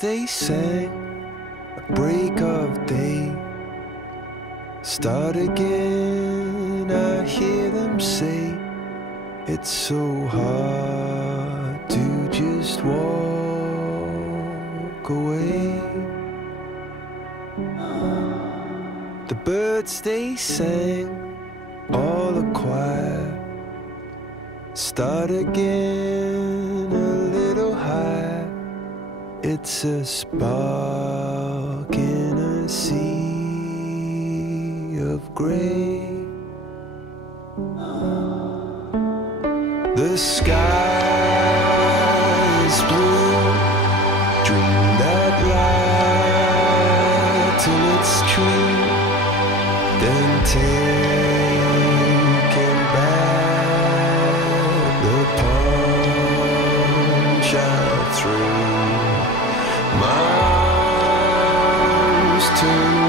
they sang at break of day. Start again, I hear them say, it's so hard to just walk away. The birds they sang, all a choir. Start again, a little higher. It's a spark in a sea of grey. The sky is blue. Dream that light till it's true. Then taking back the punch I threw. My arms turn